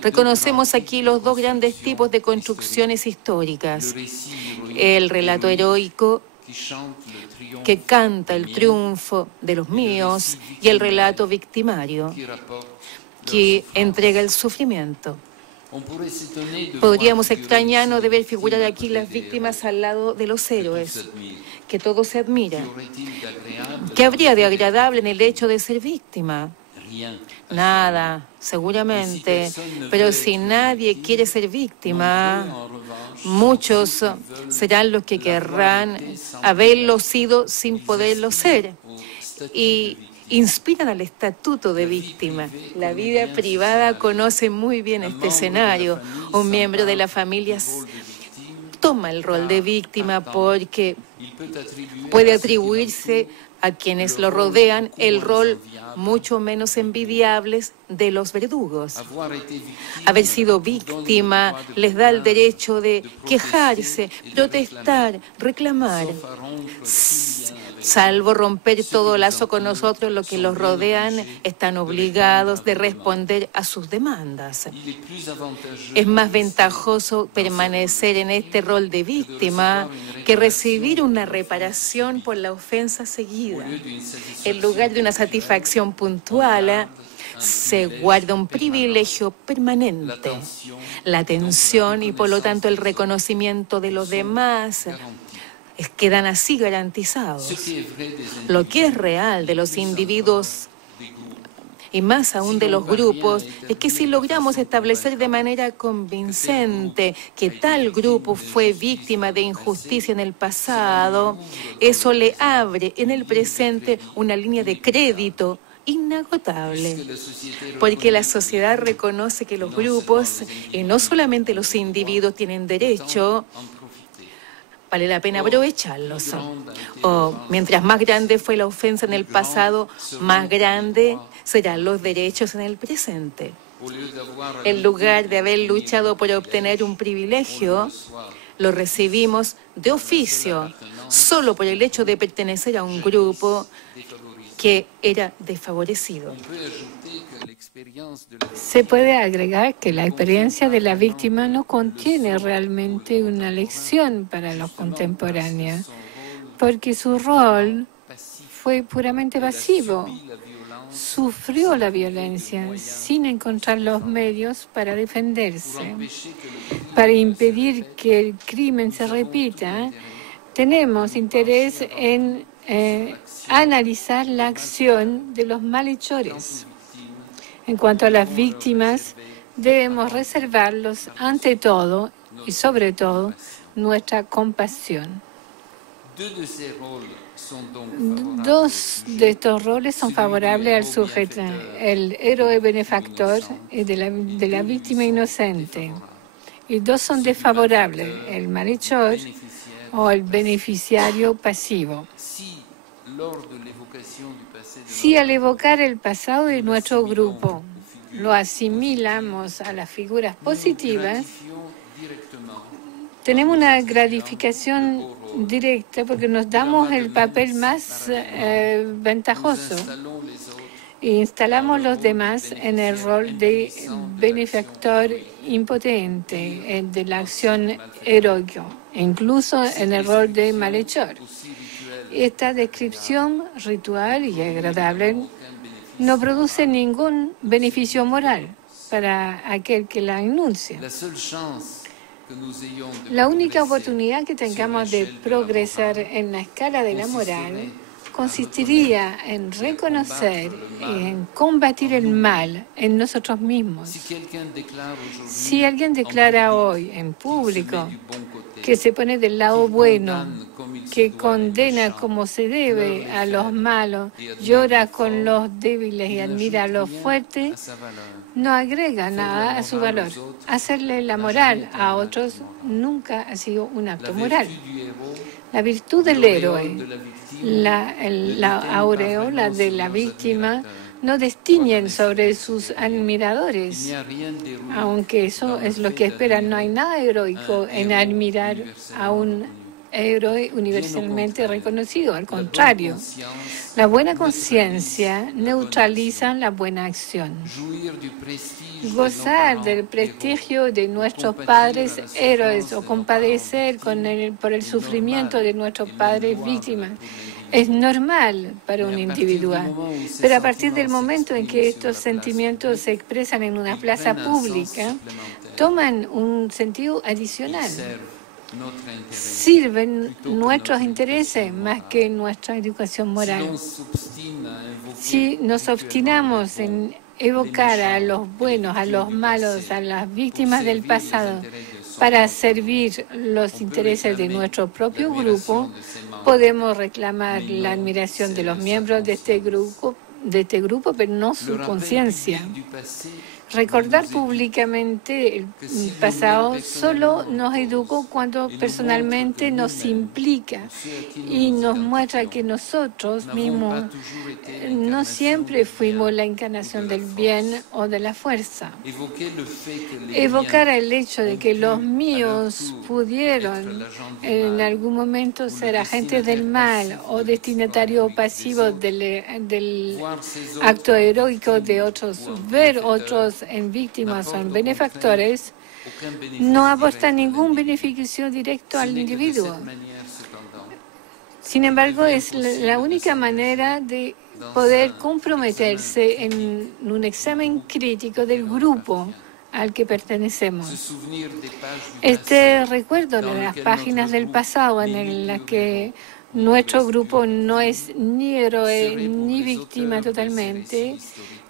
Reconocemos aquí los dos grandes tipos de construcciones históricas. El relato heroico que canta el triunfo de los míos y el relato victimario que entrega el sufrimiento. Podríamos extrañarnos de ver figurar aquí las víctimas al lado de los héroes, que todos se admiran. ¿Qué habría de agradable en el hecho de ser víctima? Nada, seguramente. Pero si nadie quiere ser víctima, muchos serán los que querrán haberlo sido sin poderlo ser. Y inspiran al estatuto de víctima. La vida privada conoce muy bien este escenario. Un miembro de la familia toma el rol de víctima porque puede atribuirse a quienes lo rodean el rol mucho menos envidiables de los verdugos. Haber sido víctima les da el derecho de quejarse, protestar, reclamar, salvo romper todo lazo con nosotros, los que los rodean están obligados de responder a sus demandas. Es más ventajoso permanecer en este rol de víctima que recibir una reparación por la ofensa seguida. En lugar de una satisfacción puntual, se guarda un privilegio permanente, la atención y por lo tanto el reconocimiento de los demás quedan así garantizados. Lo que es real de los individuos y más aún de los grupos es que si logramos establecer de manera convincente que tal grupo fue víctima de injusticia en el pasado, eso le abre en el presente una línea de crédito inagotable, porque la sociedad reconoce que los grupos y no solamente los individuos tienen derecho. Vale la pena aprovecharlos. O mientras más grande fue la ofensa en el pasado, más grande serán los derechos en el presente. En lugar de haber luchado por obtener un privilegio, lo recibimos de oficio, solo por el hecho de pertenecer a un grupo que era desfavorecido. Se puede agregar que la experiencia de la víctima no contiene realmente una lección para los contemporáneos, porque su rol fue puramente pasivo. Sufrió la violencia sin encontrar los medios para defenderse. Para impedir que el crimen se repita, tenemos interés en analizar la acción de los malhechores. En cuanto a las víctimas, debemos reservarlos ante todo y sobre todo nuestra compasión. Dos de estos roles son favorables al sujeto, el héroe benefactor y de la víctima inocente. Y dos son desfavorables, el malhechor o el beneficiario pasivo. Si al evocar el pasado de nuestro grupo lo asimilamos a las figuras positivas, tenemos una gratificación directa porque nos damos el papel más ventajoso e instalamos los demás en el rol de benefactor impotente de la acción heroica, e incluso en el rol de malhechor. Esta descripción ritual y agradable no produce ningún beneficio moral para aquel que la enuncia. La única oportunidad que tengamos de progresar en la escala de la moral consistiría en reconocer y en combatir el mal en nosotros mismos. Si alguien declara hoy en público que se pone del lado bueno, que condena como se debe a los malos, llora con los débiles y admira a los fuertes, no agrega nada a su valor. Hacerle la moral a otros nunca ha sido un acto moral. La virtud del héroe, la aureola de la víctima, no destiñen sobre sus admiradores, aunque eso es lo que esperan. No hay nada heroico en admirar a un héroe universalmente reconocido. Al contrario, la buena conciencia neutraliza la buena acción. Gozar del prestigio de nuestros padres héroes o compadecer por el sufrimiento de nuestros padres víctimas es normal para un individuo, pero a partir del momento en que estos sentimientos se expresan en una plaza pública, toman un sentido adicional. Sirven nuestros intereses más que nuestra educación moral. Si nos obstinamos en evocar a los buenos, a los malos, a las víctimas del pasado, para servir los intereses de nuestro propio grupo, podemos reclamar la admiración de los miembros de este grupo, pero no su conciencia. Recordar públicamente el pasado solo nos educó cuando personalmente nos implica y nos muestra que nosotros mismos no siempre fuimos la encarnación del bien o de la fuerza. Evocar el hecho de que los míos pudieron en algún momento ser agentes del mal o destinatarios pasivos del acto heroico de otros, ver otros en víctimas o en benefactores, no aporta ningún beneficio directo al individuo. Sin embargo, es la única manera de poder comprometerse en un examen crítico del grupo al que pertenecemos. Este recuerdo de las páginas del pasado en las que nuestro grupo no es ni héroe ni víctima totalmente,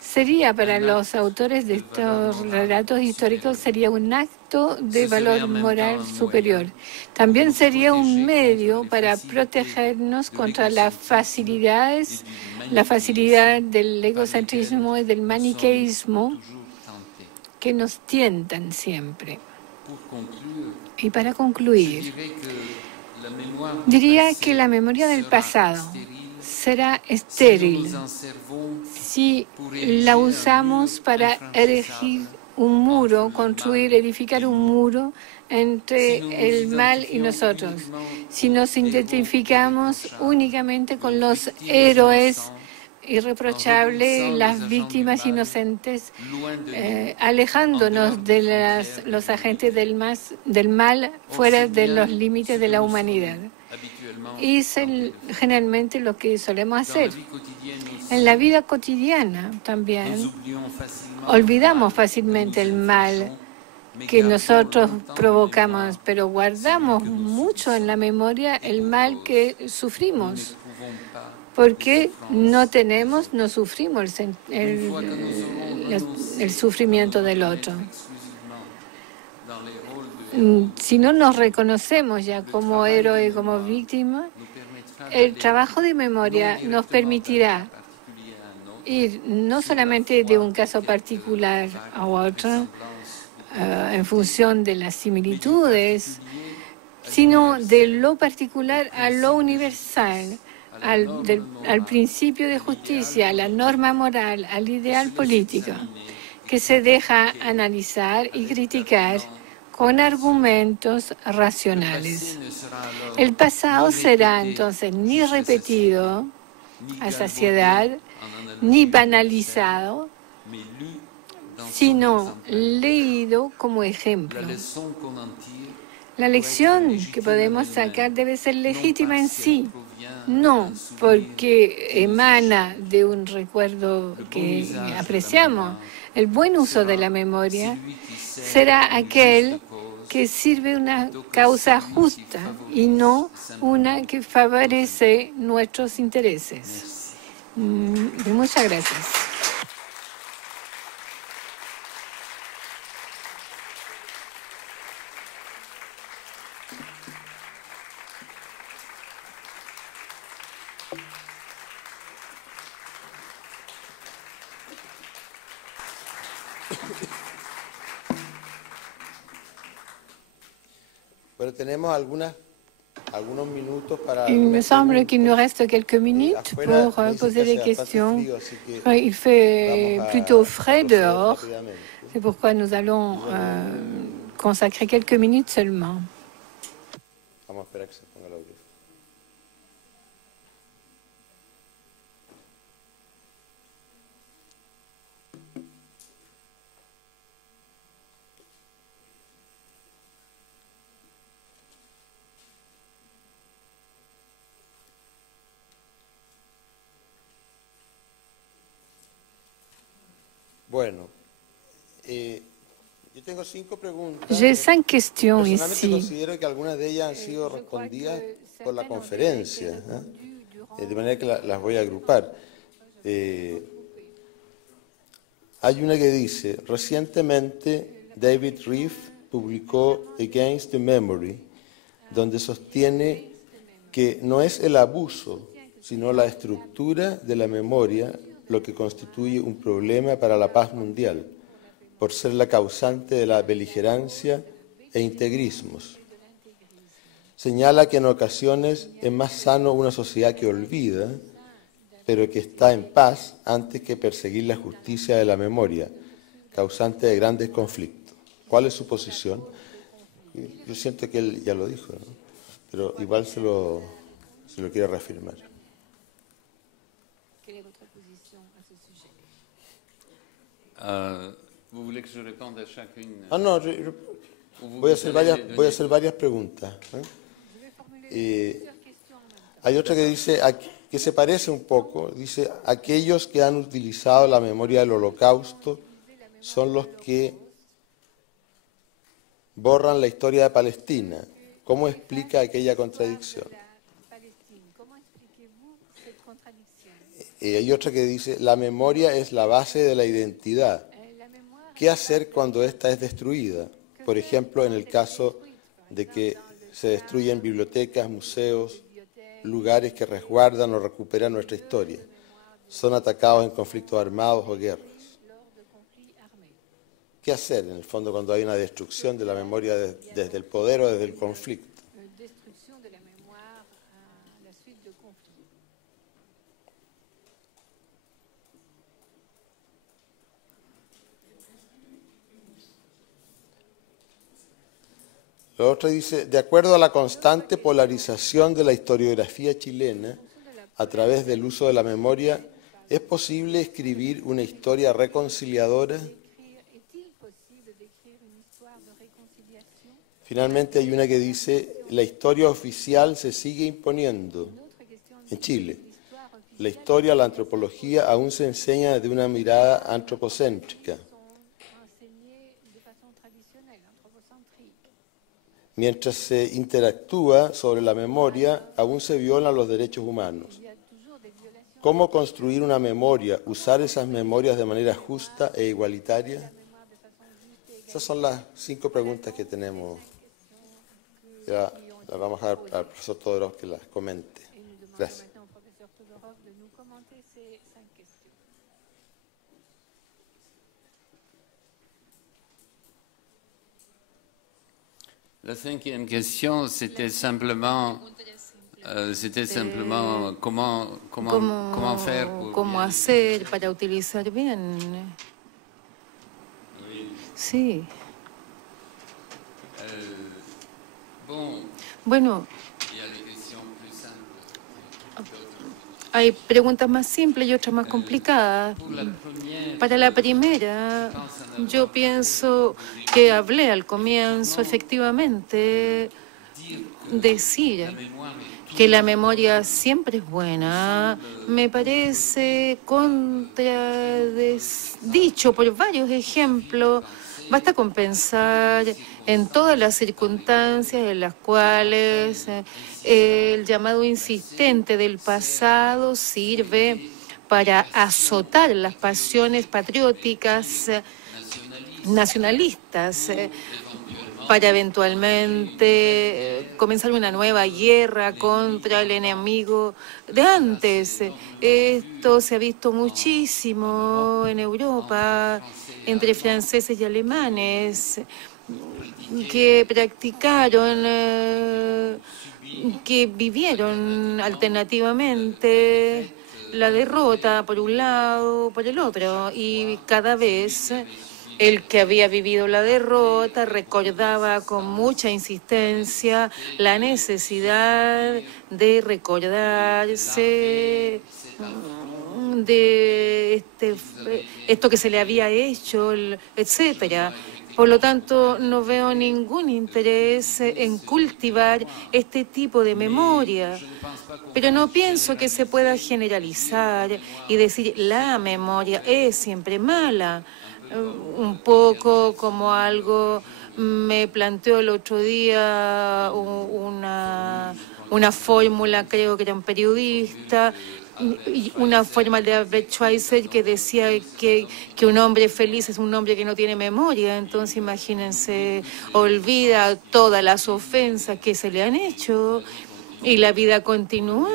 sería para los autores de estos relatos históricos sería un acto de valor moral superior. También sería un medio para protegernos contra la facilidad del egocentrismo y del maniqueísmo que nos tientan siempre. Y para concluir, diría que la memoria del pasado será estéril si la usamos para erigir un muro, edificar un muro entre el mal y nosotros. Si nos identificamos únicamente con los héroes irreprochables, las víctimas inocentes, alejándonos de los agentes del mal fuera de los límites de la humanidad. Y es generalmente lo que solemos hacer. En la vida cotidiana también olvidamos fácilmente el mal que nosotros provocamos, pero guardamos mucho en la memoria el mal que sufrimos, porque no sufrimos el sufrimiento del otro. Si no nos reconocemos ya como héroe, como víctima, el trabajo de memoria nos permitirá ir no solamente de un caso particular a otro, en función de las similitudes, sino de lo particular a lo universal, al principio de justicia, a la norma moral, al ideal político, que se deja analizar y criticar con argumentos racionales. El pasado será entonces ni repetido a saciedad, ni banalizado, sino leído como ejemplo. La lección que podemos sacar debe ser legítima en sí, no porque emana de un recuerdo que apreciamos. El buen uso de la memoria será aquel que sirve una causa justa y no una que favorece nuestros intereses. Muchas gracias. Bueno, tenemos algunos minutos para... Il me semble qu'il nous reste quelques minutes pour poser des questions. Il fait plutôt frais dehors. C'est pourquoi nous allons consacrer quelques minutes seulement. Vamos a esperar que se ponga el audio. Bueno, yo tengo 5 preguntas. J'ai 5 questions Personalmente ici. considero que algunas de ellas han sido respondidas por la conferencia, de manera que las voy a agrupar. Hay una que dice, recientemente David Reef publicó Against the Memory, donde sostiene que no es el abuso, sino la estructura de la memoria lo que constituye un problema para la paz mundial, por ser la causante de la beligerancia e integrismos. Señala que en ocasiones es más sano una sociedad que olvida, pero que está en paz antes que perseguir la justicia de la memoria, causante de grandes conflictos. ¿Cuál es su posición? Yo siento que él ya lo dijo, ¿no? Pero igual se lo quiere reafirmar. ¿Vous voulez que je réponde à chacune? Ah, no, voy a hacer varias preguntas. Hay otra que dice, que se parece un poco, dice, aquellos que han utilizado la memoria del Holocausto son los que borran la historia de Palestina. ¿Cómo explica aquella contradicción? Hay otra que dice, la memoria es la base de la identidad. ¿Qué hacer cuando ésta es destruida? Por ejemplo, en el caso de que se destruyen bibliotecas, museos, lugares que resguardan o recuperan nuestra historia. Son atacados en conflictos armados o guerras. ¿Qué hacer, en el fondo, cuando hay una destrucción de la memoria desde el poder o desde el conflicto? La otra dice, de acuerdo a la constante polarización de la historiografía chilena a través del uso de la memoria, ¿es posible escribir una historia reconciliadora? Finalmente hay una que dice, la historia oficial se sigue imponiendo en Chile. La historia, la antropología aún se enseña desde una mirada antropocéntrica. Mientras se interactúa sobre la memoria, aún se violan los derechos humanos. ¿Cómo construir una memoria? ¿Usar esas memorias de manera justa e igualitaria? Esas son las 5 preguntas que tenemos. Ya las vamos a dar al profesor Todorov que las comente. Gracias. La 5e question, c'était simplement comment faire pour ¿Cómo hacer para utilizar bien? Sí. Bueno, hay preguntas más simples y otras más complicadas. Para la primera, yo pienso que hablé al comienzo, efectivamente, decir que la memoria siempre es buena, me parece contradicho por varios ejemplos. Basta con pensar en todas las circunstancias en las cuales el llamado insistente del pasado sirve para azotar las pasiones patrióticas, nacionalistas, para eventualmente comenzar una nueva guerra contra el enemigo de antes. Esto se ha visto muchísimo en Europa, entre franceses y alemanes, que practicaron, que vivieron alternativamente la derrota por un lado, por el otro, y cada vez El que había vivido la derrota recordaba con mucha insistencia la necesidad de recordarse de esto que se le había hecho, etcétera. Por lo tanto, no veo ningún interés en cultivar este tipo de memoria. Pero no pienso que se pueda generalizar y decir la memoria es siempre mala. Un poco como algo me planteó el otro día una fórmula, creo que era un periodista, una forma de Albert Schweitzer que decía que un hombre feliz es un hombre que no tiene memoria. Entonces, imagínense, olvida todas las ofensas que se le han hecho y la vida continúa.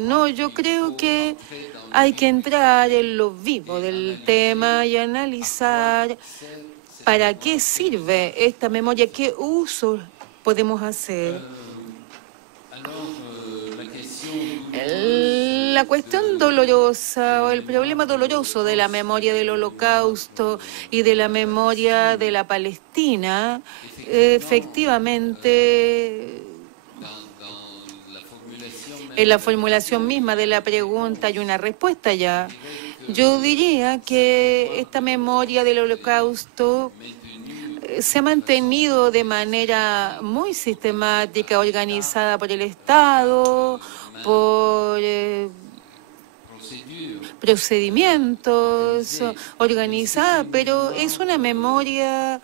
No, yo creo que hay que entrar en lo vivo del tema y analizar para qué sirve esta memoria, qué uso podemos hacer. La cuestión dolorosa o el problema doloroso de la memoria del Holocausto y de la memoria de la Palestina, efectivamente, en la formulación misma de la pregunta hay una respuesta ya. Yo diría que esta memoria del Holocausto se ha mantenido de manera muy sistemática, organizada por el Estado, por procedimientos, organizada, pero es una memoria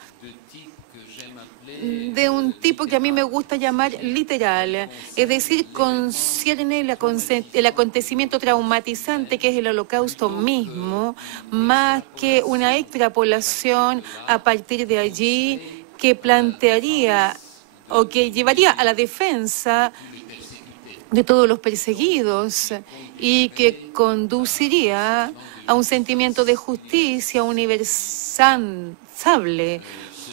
de un tipo que a mí me gusta llamar literal, es decir, concierne el acontecimiento traumatizante que es el Holocausto mismo, más que una extrapolación a partir de allí que plantearía o que llevaría a la defensa de todos los perseguidos y que conduciría a un sentimiento de justicia universalizable.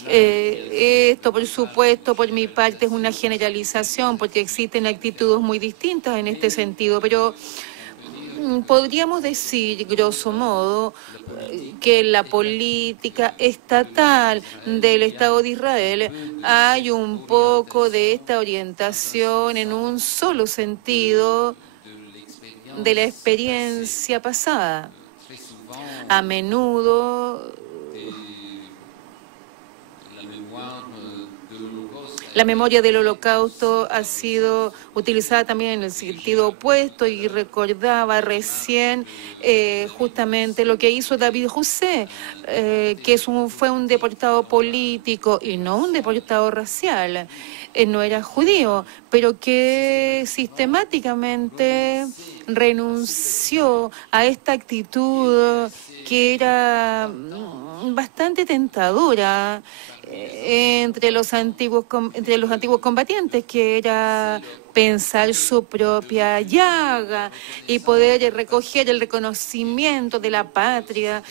Esto, por supuesto, por mi parte es una generalización porque existen actitudes muy distintas en este sentido, pero podríamos decir, grosso modo, que en la política estatal del Estado de Israel hay un poco de esta orientación en un solo sentido de la experiencia pasada. A menudo la memoria del Holocausto ha sido utilizada también en el sentido opuesto y recordaba recién justamente lo que hizo David José, que fue un deportado político y no un deportado racial. No era judío, pero que sistemáticamente renunció a esta actitud que era bastante tentadora entre los antiguos combatientes, que era pensar su propia llaga y poder recoger el reconocimiento de la patria,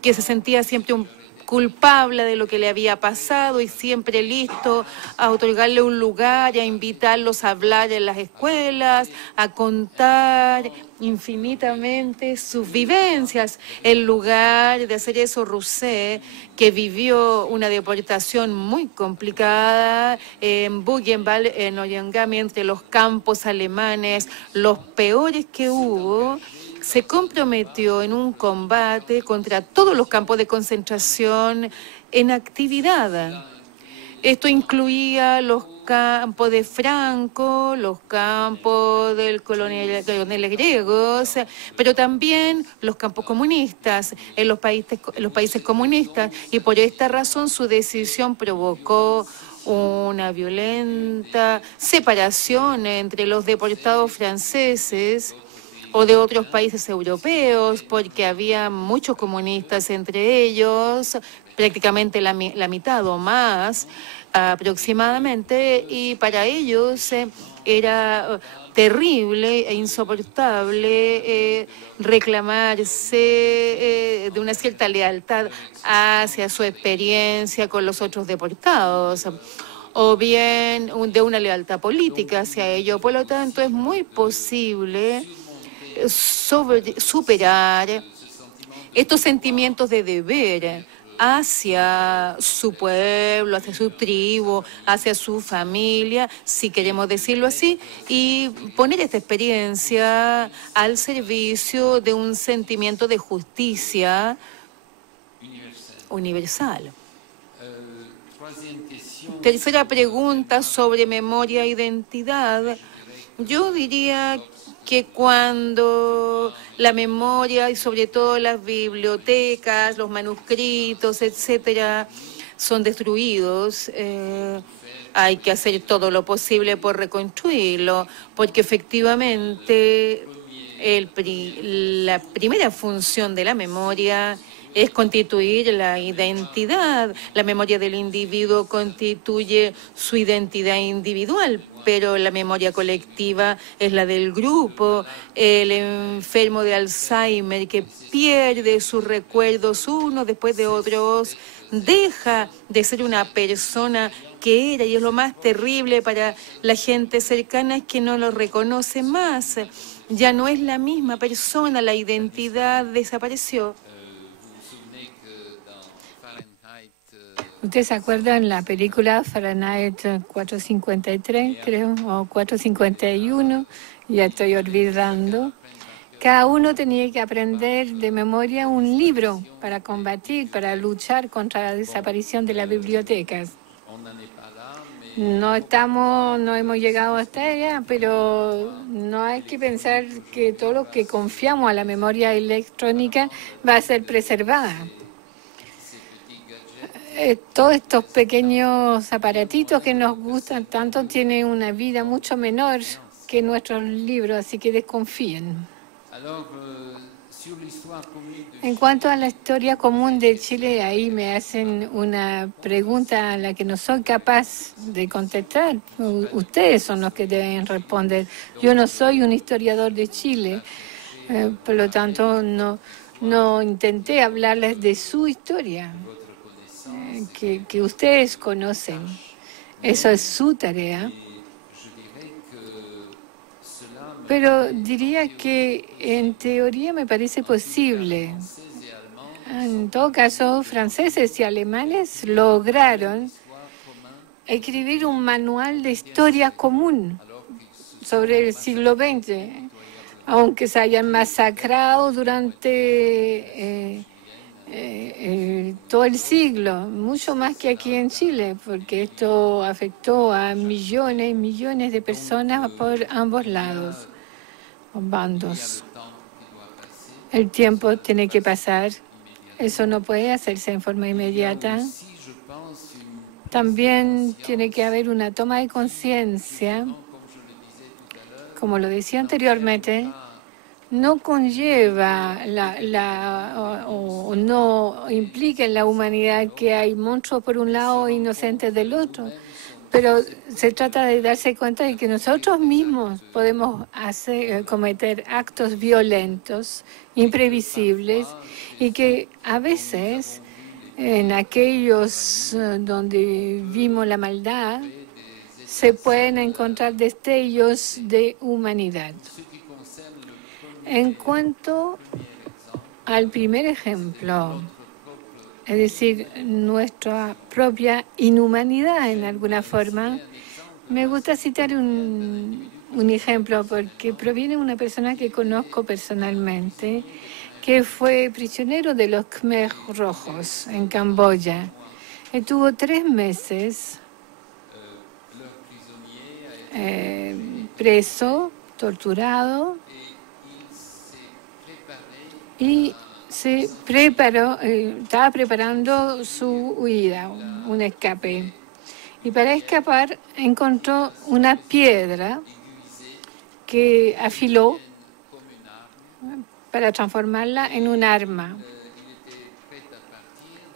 que se sentía siempre un culpable de lo que le había pasado y siempre listo a otorgarle un lugar, a invitarlos a hablar en las escuelas, a contar infinitamente sus vivencias. En lugar de hacer eso, Rousseau, que vivió una deportación muy complicada en Buchenwald, en Orangami, entre los campos alemanes, los peores que hubo, se comprometió en un combate contra todos los campos de concentración en actividad. Esto incluía los campos de Franco, los campos del coronel griegos, pero también los campos comunistas en los países comunistas. Y por esta razón su decisión provocó una violenta separación entre los deportados franceses o de otros países europeos, porque había muchos comunistas entre ellos, prácticamente la mitad o más aproximadamente, y para ellos era terrible e insoportable reclamarse de una cierta lealtad hacia su experiencia con los otros deportados, o bien de una lealtad política hacia ello. Por lo tanto, es muy posible superar estos sentimientos de deber hacia su pueblo, hacia su tribu, hacia su familia, si queremos decirlo así, y poner esta experiencia al servicio de un sentimiento de justicia universal. Tercera pregunta sobre memoria e identidad. Yo diría que cuando la memoria y sobre todo las bibliotecas, los manuscritos, etcétera, son destruidos, hay que hacer todo lo posible por reconstruirlo, porque efectivamente la primera función de la memoria es constituir la identidad. La memoria del individuo constituye su identidad individual, pero la memoria colectiva es la del grupo. El enfermo de Alzheimer que pierde sus recuerdos unos después de otros, deja de ser una persona que era, y es lo más terrible para la gente cercana, es que no lo reconoce más. Ya no es la misma persona, la identidad desapareció. ¿Usted se acuerda en la película Fahrenheit 453, creo, o 451? Ya estoy olvidando. Cada uno tenía que aprender de memoria un libro para combatir, para luchar contra la desaparición de las bibliotecas. No hemos llegado hasta allá, pero no hay que pensar que todo lo que confiamos a la memoria electrónica va a ser preservada. Todos estos pequeños aparatitos que nos gustan tanto tienen una vida mucho menor que nuestros libros, así que desconfíen. En cuanto a la historia común de Chile, ahí me hacen una pregunta a la que no soy capaz de contestar. Ustedes son los que deben responder. Yo no soy un historiador de Chile, por lo tanto no intenté hablarles de su historia. Que ustedes conocen. Eso es su tarea. Pero diría que en teoría me parece posible. En todo caso, franceses y alemanes lograron escribir un manual de historia común sobre el siglo XX, aunque se hayan masacrado durante todo el siglo, mucho más que aquí en Chile, porque esto afectó a millones y millones de personas por ambos lados, o bandos. El tiempo tiene que pasar, eso no puede hacerse en forma inmediata. También tiene que haber una toma de conciencia, como lo decía anteriormente. No conlleva o no implica en la humanidad que hay monstruos por un lado e inocentes del otro, pero se trata de darse cuenta de que nosotros mismos podemos cometer actos violentos, imprevisibles, y que a veces en aquellos donde vimos la maldad se pueden encontrar destellos de humanidad. En cuanto al primer ejemplo, es decir, nuestra propia inhumanidad en alguna forma, me gusta citar un ejemplo porque proviene de una persona que conozco personalmente, que fue prisionero de los Khmer Rojos en Camboya. Estuvo 3 meses preso, torturado, y se preparó, estaba preparando su huida, un escape. Y para escapar encontró una piedra que afiló para transformarla en un arma.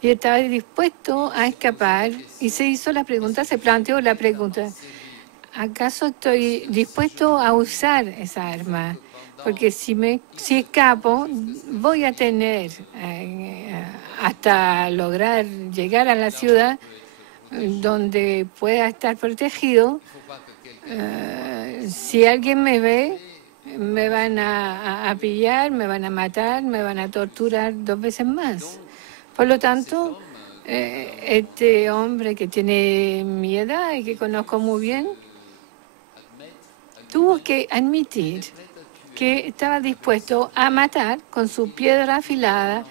Y estaba dispuesto a escapar y se planteó la pregunta, ¿acaso estoy dispuesto a usar esa arma? Porque si escapo, voy a tener hasta lograr llegar a la ciudad donde pueda estar protegido. Si alguien me ve, me van a pillar, me van a matar, me van a torturar 2 veces más. Por lo tanto, Este hombre que tiene mi edad y que conozco muy bien, tuvo que admitir que estaba dispuesto a matar con su piedra afilada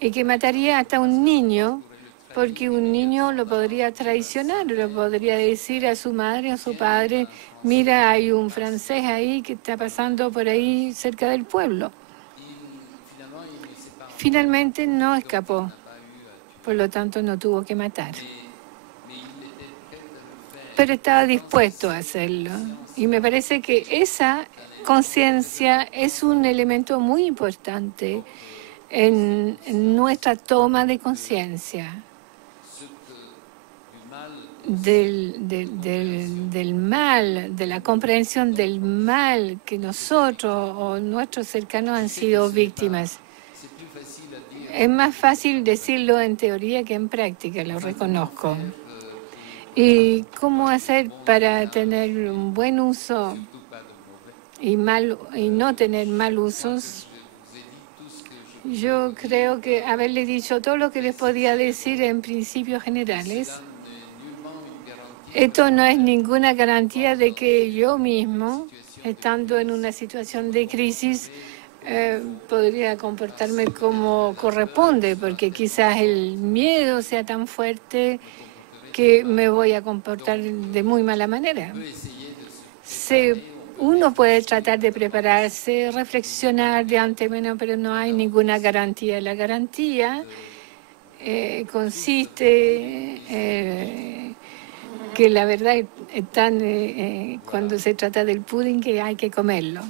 y que mataría hasta un niño, porque un niño lo podría traicionar, lo podría decir a su madre o a su padre: mira, hay un francés ahí que está pasando por ahí cerca del pueblo. Finalmente no escapó, por lo tanto no tuvo que matar. Pero estaba dispuesto a hacerlo. Y me parece que esa conciencia es un elemento muy importante en nuestra toma de conciencia del mal, de la comprensión del mal que nosotros o nuestros cercanos han sido víctimas. Es más fácil decirlo en teoría que en práctica, lo reconozco. ¿Y cómo hacer para tener un buen uso y no tener mal usos? Yo creo que haberle dicho todo lo que les podía decir en principios generales. Esto no es ninguna garantía de que yo mismo, estando en una situación de crisis, podría comportarme como corresponde, porque quizás el miedo sea tan fuerte que me voy a comportar de muy mala manera. Uno puede tratar de prepararse, reflexionar de antemano, pero no hay ninguna garantía. La garantía consiste que la verdad está cuando se trata del pudding, que hay que comerlo.